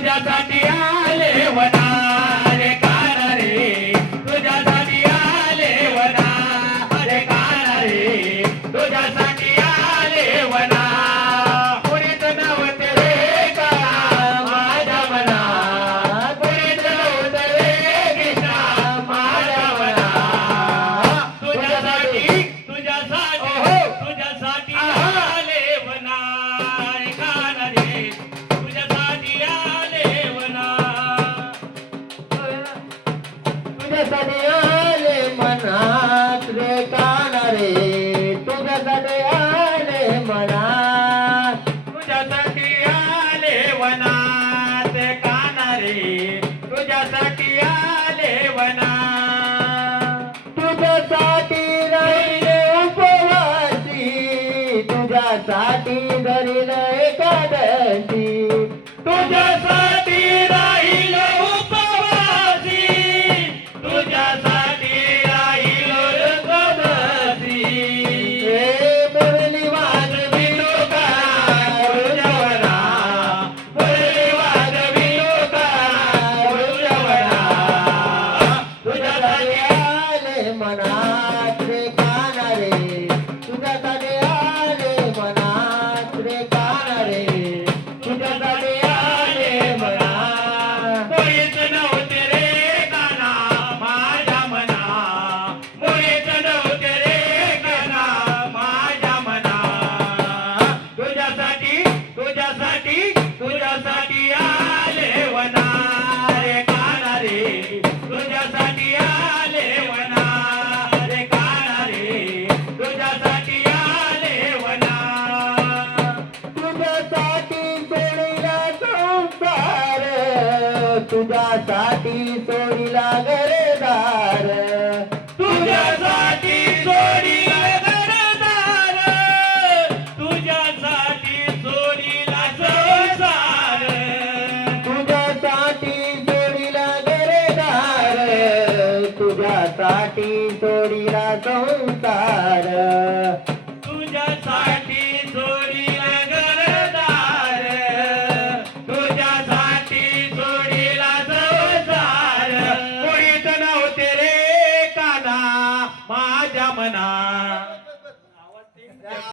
तुझ्यासाठी आले वडा रे काना रे तुझ्यासाठी आले वना. रे काना रे तुझ्यासाठी आले वना पुरीत नव्हते रे का माझ्या मना. पुरीत नव्हते रे वना रे तुझ्यासाठी आले मनात रे काना रे तुझ्यासाठी आले मनात तुझ्यासाठी आले मनात. मनात रे काना रे तुझ्यासाठी आले मनात रे काना रे तुझ्यासाठी आले मनात मुळीच नव्हते रे काना माझ्या मना. मुळीच नव्हते रे काना माझ्या मना. तुझ्यासाठी तुझ्यासाठी तुझ्यासाठी तुझ्यासाठी सोडीला घरदार तुझ्यासाठी सोडीला घरदार तुझ्यासाठी सोडीला संसार तुझ्यासाठी सोडीला घरदार तुझ्यासाठी सोडीला संसार माझ्या मना